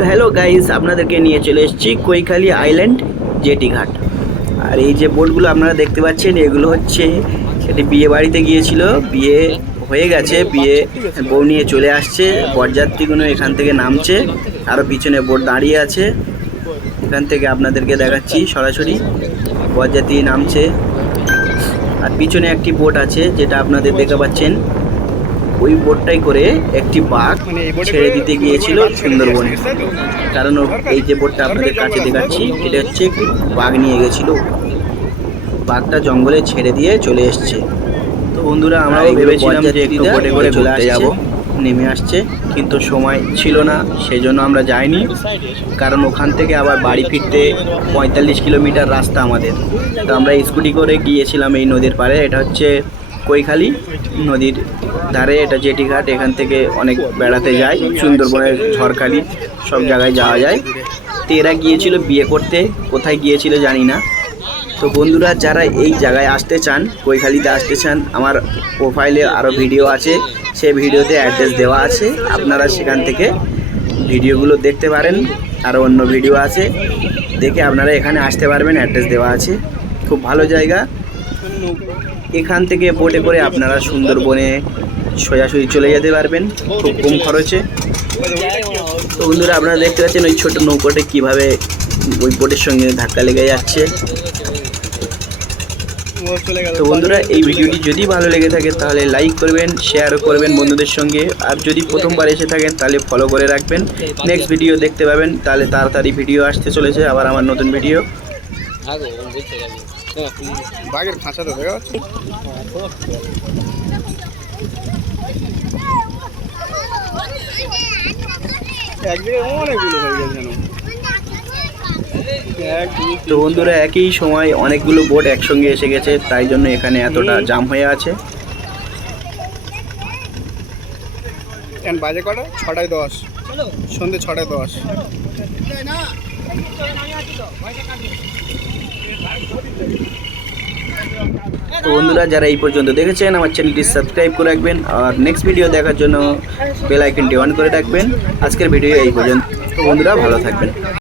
তো hello guys আপনাদেরকে নিয়ে চলে এসেছি কৈখালি আইল্যান্ড জেটি ঘাট আর এই যে বোটগুলো আপনারা দেখতে পাচ্ছেন, এগুলো হচ্ছে এটি বিয়ে বাড়িতে গিয়েছিল, বিয়ে হয়ে গেছে, বিয়ে বউ নিয়ে চলে আসছে, বরযাত্রীগুলো এখান থেকে নামছে আরও পিছনে বোট দাঁড়িয়ে আছে। এখান থেকে আপনাদেরকে দেখাচ্ছি সরাসরি, বরযাত্রী নামছে। আর পিছনে একটি বোট আছে, যেটা আপনাদের দেখতে পাচ্ছেন। ওই বোটটাই করে একটি বাঘ ছেড়ে দিতে গিয়েছিল সুন্দরবনে। কারণ এই যে বোটটা আপনাদের কাছে দেখাচ্ছি এটা হচ্ছে একটি বাঘ নিয়ে গেছিল। বাঘটা জঙ্গলে ছেড়ে দিয়ে চলে এসছে। তো বন্ধুরা আমরা ভেবেছিলাম যে একটু বোটে করে ঘুরতে যাব। নেমে আসছে কিন্তু সময় ছিল না সেই জন্য আমরা যাইনি। কারণ ওখান থেকে আবার বাড়ি ফিরতে পঁয়তাল্লিশ কিলোমিটার রাস্তা আমাদের। তো আমরা স্কুটি করে গিয়েছিলাম এই নদীর পাড়ে এটা হচ্ছে কৈখালি নদীর ধারে, এটা জেটি ঘাট এখান থেকে অনেক বেড়াতে যায়, সুন্দরবনের ঝড়খালি, সব জায়গায় যাওয়া যায়। তো এরা গিয়েছিল বিয়ে করতে, কোথায় গিয়েছিল জানি না। তো বন্ধুরা, যারা এই জায়গায় আসতে চান, কৈখালিতে আসতে চান, আমার প্রোফাইলে আরও ভিডিও আছে সেই ভিডিওতে অ্যাড্রেস দেওয়া আছে। আপনারা সেখান থেকে ভিডিওগুলো দেখতে পারেন আরও অন্য ভিডিও আছে। দেখে আপনারা এখানে আসতে পারবেন অ্যাড্রেস দেওয়া আছে। খুব ভালো জায়গা। এখান থেকে বোটে করে আপনারা সুন্দরবনে সোজাসুজি চলে যেতে পারবেন। খুব কম খরচে। তো বন্ধুরা, আপনারা দেখতে পাচ্ছেন ওই ছোট নৌকোটা কীভাবে ওই বোটের সঙ্গে ধাক্কা লেগে যাচ্ছে। তো বন্ধুরা, এই ভিডিওটি যদি ভালো লেগে থাকে, তাহলে লাইক করবেন শেয়ার করবেন বন্ধুদের সঙ্গে। আর যদি প্রথমবার এসে থাকেন, তাহলে ফলো করে রাখবেন। নেক্সট ভিডিও দেখতে পাবেন, তাহলে তাড়াতাড়ি ভিডিও আসতে চলেছে, আবার আমার নতুন ভিডিও বাঘের খাঁচা তো দেখা যাচ্ছে। অনেকগুলো হয়ে গেছে তো বন্ধুরা একই সময় অনেকগুলো বোট একসঙ্গে এসে গেছে তাই জন্য এখানে এতটা জাম হয়ে আছে। এখন বাজে কটা? ছটায় দশ। সন্ধ্যে ছটায় দশ। তো বন্ধুরা, যারা এই পর্যন্ত দেখেছেন, আমার চ্যানেলটি সাবস্ক্রাইব করে রাখবেন আর নেক্সট ভিডিও দেখার জন্য বেল আইকনটি অন করে রাখবেন। আজকের ভিডিও এই পর্যন্ত। তো বন্ধুরা, ভালো থাকবেন।